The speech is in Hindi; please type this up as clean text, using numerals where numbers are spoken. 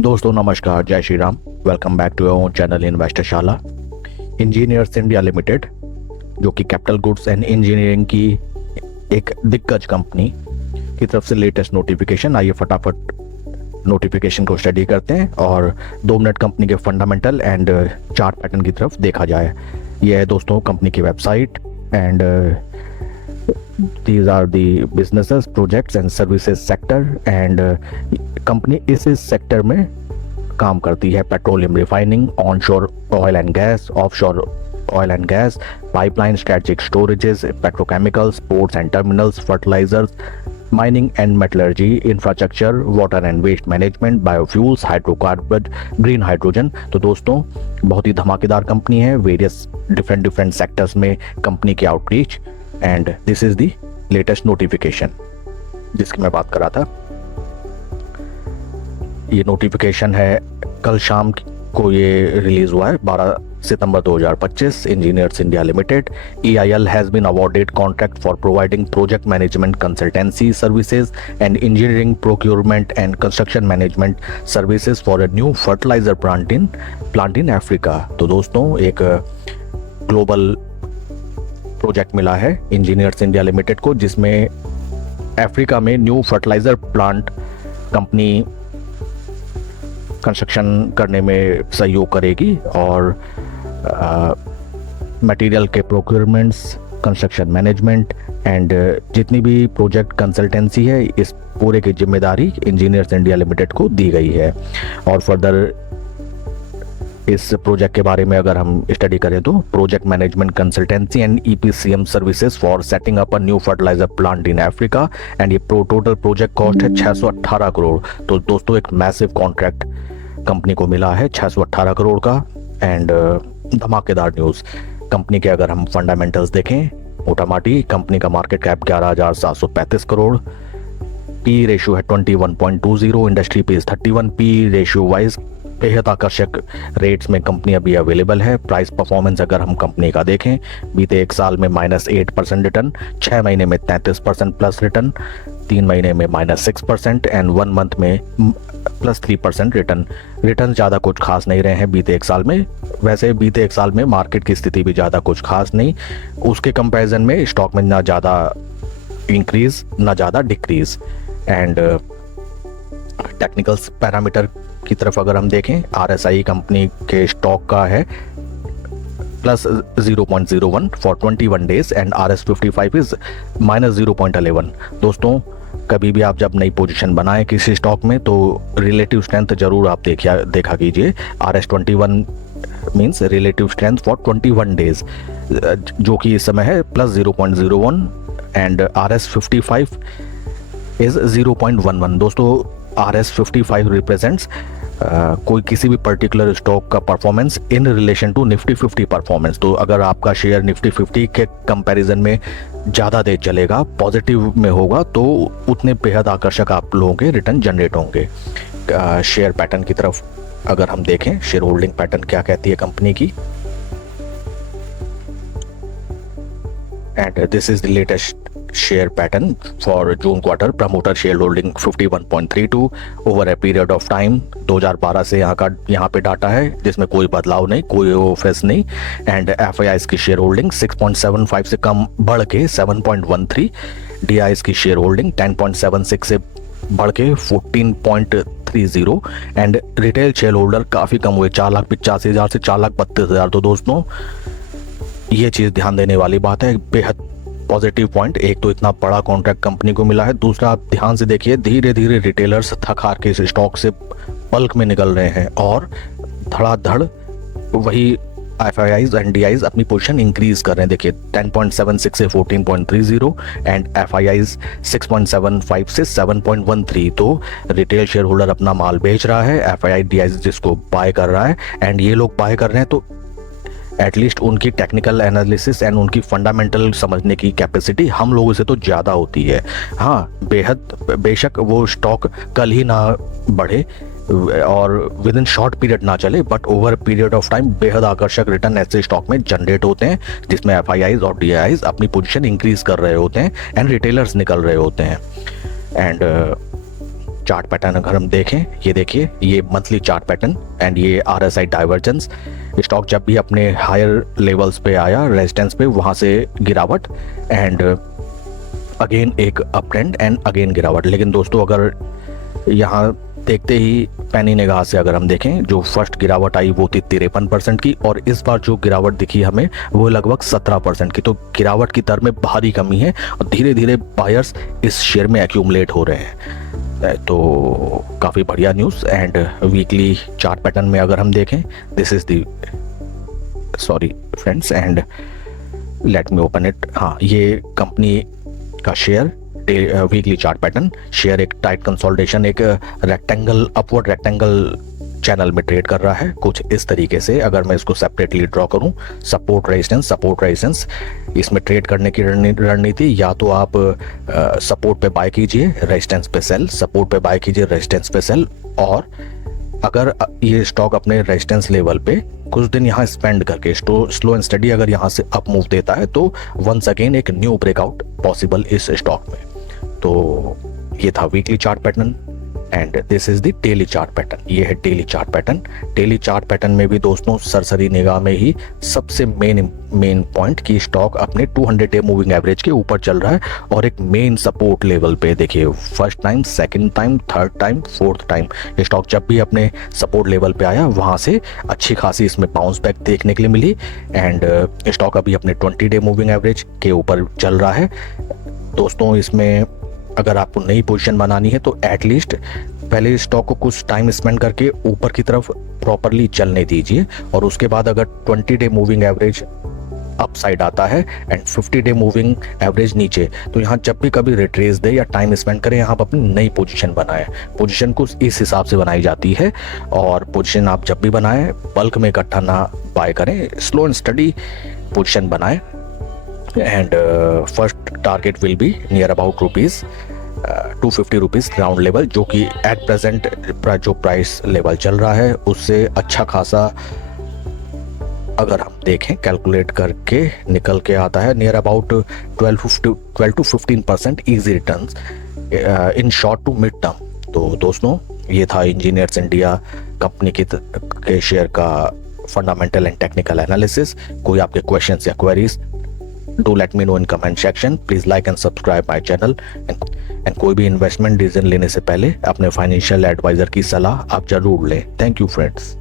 दोस्तों नमस्कार, जय Shri Ram. Welcome back to your channel Investorshala. Engineers India limited, जो कि कैपिटल गुड्स एंड इंजीनियरिंग की एक दिग्गज कंपनी की तरफ से लेटेस्ट नोटिफिकेशन। आइए फटाफट नोटिफिकेशन को स्टडी करते हैं और 2 मिनट कंपनी के फंडामेंटल एंड चार्ट पैटर्न की तरफ देखा जाए। यह है दोस्तों कंपनी की website and these are the businesses, projects and services sector and company इस सेक्टर में काम करती है। Petroleum refining, onshore oil and gas, offshore oil and gas, pipeline, strategic storages, petrochemicals, ports and terminals, fertilisers, mining and metallurgy, infrastructure, water and waste management, biofuels, hydrocarbon, green hydrogen. तो दोस्तों बहुत ही धमाकेदार कंपनी है। वेरियस डिफरेंट सेक्टर्स में कंपनी की outreach and this is the latest notification जिसकी मैं बात कर रहा था। ये नोटिफिकेशन है कल शाम को ये रिलीज हुआ है, 12 सितंबर 2025। Engineers India limited EIL has been awarded contract for providing project management consultancy services and engineering procurement and construction management services for a new fertiliser plant in Africa. तो दोस्तों एक ग्लोबल प्रोजेक्ट मिला है इंजीनियर्स इंडिया लिमिटेड को, जिसमें अफ्रीका में new fertiliser plant company construction करने में सहयोग करेगी और मटेरियल के प्रोक्योरमेंट्स, कंस्ट्रक्शन मैनेजमेंट एंड जितनी भी प्रोजेक्ट कंसल्टेंसी है, इस पूरे की जिम्मेदारी इंजीनियर्स इंडिया लिमिटेड को दी गई है। और फर्दर इस प्रोजेक्ट के बारे में अगर हम स्टडी करें तो project management consultancy and EPCM services for setting up a new fertiliser plant in Africa and ये टोटल प्रोजेक्ट कॉस्ट है 618 करोड़। तो दोस्तों एक मैसिव कॉन्ट्रैक्ट कंपनी को मिला है 618 करोड़ का। एंड धमाकेदार न्यूज़। कंपनी के अगर हम फंडामेंटल्स देखें, मोटामाटी कंपनी का market cap 11,735 crore, P ratio है 21.20, industry P 31, P ratio wise बेहद आकर्षक रेट्स में कंपनी अभी अवेलेबल है। प्राइस परफॉर्मेंस अगर हम कंपनी का देखें, बीते 1 साल में -8% रिटर्न, 6 महीने में 33% प्लस रिटर्न, 3 महीने में -6% एंड 1 मंथ में +3% रिटर्न ज़्यादा कुछ खास नहीं रहे हैं बीते 1 साल में। वैसे बीते 1 साल में मार्केट की स्थिति भी ज़्यादा कुछ खास नहीं, उसके कंपैरिजन में स्टॉक में ना ज़्यादा इंक्रीज ना ज़्यादा डिक्रीज। एंड टेक्निकल पैरामीटर की तरफ अगर हम देखें, RSI कंपनी के स्टॉक का है +0.01 for 21 days and RS55 is -0.11। दोस्तों कभी भी आप जब नई पोजीशन बनाएं किसी स्टॉक में तो रिलेटिव स्ट्रेंथ जरूर आप देखा कीजिए। RS21 means relative strength for 21 days, जो कि इस समय है +0.01 एंड RS55 इज 0.11। दोस्तों RS55 रिप्रेजेंट्स कोई किसी भी पर्टिकुलर स्टॉक का performance in relation to Nifty 50 performance. तो अगर आपका शेयर निफ्टी 50 के कंपैरिजन में ज़्यादा देर चलेगा, पॉजिटिव में होगा, तो उतने बेहद आकर्षक आप लोगों के रिटर्न जनरेट होंगे। शेयर पैटर्न की तरफ अगर हम देखें, शेयर होल्डिंग पैटर्न क्या कहती है कंपनी की, and this is the latest share pattern for June quarter. Promoter share holding 51.32 over a period of time 2012 से यहाँ पे डाटा है जिसमें कोई बदलाव नहीं, कोई ऑफेस नहीं। एंड FIIs की शेयर होल्डिंग 6.75 से कम बढ़ के 7.13, DIs की शेयर होल्डिंग 10.76 से बढ़ के 14.30 एंड रिटेल शेयर होल्डर काफ़ी कम हुए, 4,85,000 से 4,32,000। तो दोस्तों ये चीज़ ध्यान देने वाली बात है, बेहद पॉजिटिव पॉइंट। एक तो इतना बड़ा कॉन्ट्रैक्ट कंपनी को मिला है, दूसरा आप ध्यान से देखिए धीरे धीरे रिटेलर्स थक हार के इस स्टॉक से बल्क में निकल रहे हैं और धड़ाधड़ वही FIIs एंड DIs अपनी पोजीशन इंक्रीज कर रहे हैं। देखिए 10.76 से 14.30 एंड FIIs 6.75 से 7.13। तो रिटेल शेयर होल्डर अपना माल बेच रहा है, FII DIs जिसको बाय कर रहा है, एंड ये लोग बाय कर रहे हैं तो एटलीस्ट उनकी टेक्निकल एनालिसिस एंड उनकी फंडामेंटल समझने की कैपेसिटी हम लोगों से तो ज़्यादा होती है। हाँ, बेशक वो स्टॉक कल ही ना बढ़े और विद इन शॉर्ट पीरियड ना चले, but over period of time बेहद आकर्षक रिटर्न ऐसे स्टॉक में जनरेट होते हैं जिसमें FIIs और DIs अपनी पोजीशन इंक्रीज कर रहे होते हैं एंड रिटेलर्स निकल रहे होते हैं। एंड चार्ट पैटर्न अगर हम देखें, ये देखिए, ये मंथली चार्ट पैटर्न एंड ये RSI डाइवर्जेंस। स्टॉक जब भी अपने हायर लेवल्स पे आया, रेजिस्टेंस पे, वहाँ से गिरावट एंड अगेन एक अप ट्रेंड एंड अगेन गिरावट। लेकिन दोस्तों अगर यहाँ देखते ही पैनी निगाह से अगर हम देखें, जो फर्स्ट गिरावट आई वो थी 53% की, और इस बार जो गिरावट दिखी हमें वो लगभग 17% की। तो गिरावट की दर में भारी कमी है और धीरे धीरे बायर्स इस शेयर में एक्यूमुलेट हो रहे हैं। तो काफ़ी बढ़िया news. And weekly chart pattern में अगर हम देखें, this is the, sorry friends, and let me open it. हाँ, ये कंपनी का share weekly chart pattern, share एक टाइट कंसोलिडेशन, एक रेक्टेंगल, अपवर्ड रेक्टेंगल चैनल में ट्रेड कर रहा है कुछ इस तरीके से। अगर मैं इसको सेपरेटली ड्रॉ करूं, सपोर्ट रेजिस्टेंस, इसमें ट्रेड करने की रणनीति, या तो आप सपोर्ट पे बाय कीजिए, रेजिस्टेंस पे सेल, सपोर्ट पे बाय कीजिए, रेजिस्टेंस पे सेल। और अगर ये स्टॉक अपने रेजिस्टेंस लेवल पे कुछ दिन यहाँ स्पेंड करके स्लो एंड स्टडी अगर यहाँ से अप मूव देता है तो वंस अगेन एक न्यू ब्रेकआउट पॉसिबल इस स्टॉक में। तो ये था weekly chart pattern and this is the daily chart pattern. ये है daily chart pattern. Daily chart pattern में भी दोस्तों सरसरी निगाह में ही सबसे मेन पॉइंट की स्टॉक अपने 200 डे मूविंग एवरेज के ऊपर चल रहा है और एक मेन सपोर्ट लेवल पे, देखिए, first time, second time, third time, fourth time ये स्टॉक जब भी अपने सपोर्ट लेवल पे आया वहाँ से अच्छी खासी इसमें बाउंस बैक देखने के लिए मिली। एंड स्टॉक अभी अपने 20 डे मूविंग एवरेज के ऊपर चल रहा है। दोस्तों इसमें अगर आपको नई पोजीशन बनानी है तो एटलीस्ट पहले स्टॉक को कुछ टाइम स्पेंड करके ऊपर की तरफ प्रॉपरली चलने दीजिए, और उसके बाद अगर 20 day moving average up side आता है एंड 50 डे मूविंग एवरेज नीचे, तो यहाँ जब भी कभी रिट्रेस दे या टाइम स्पेंड करें, यहाँ पर अपनी नई पोजीशन बनाए। पोजीशन को इस हिसाब से बनाई जाती है, और पोजीशन आप जब भी बनाएं बल्क में इकट्ठा ना बाय करें, स्लो एंड स्टडी पोजीशन बनाएं। And first target will be near about ₹250 round level, जो कि एट प्रेजेंट जो प्राइस लेवल चल रहा है उससे अच्छा खासा अगर हम देखें कैलकुलेट करके निकल के आता है near about 12 to 15% easy returns in short to mid term. तो दोस्तों ये था इंजीनियर्स इंडिया कंपनी के शेयर का फंडामेंटल एंड टेक्निकल एनालिसिस। कोई आपके क्वेश्चंस या queries, do let me know in comment section. Please like and subscribe my channel. And कोई भी इन्वेस्टमेंट डिसीजन लेने से पहले अपने फाइनेंशियल एडवाइजर की सलाह आप जरूर लें। Thank you friends.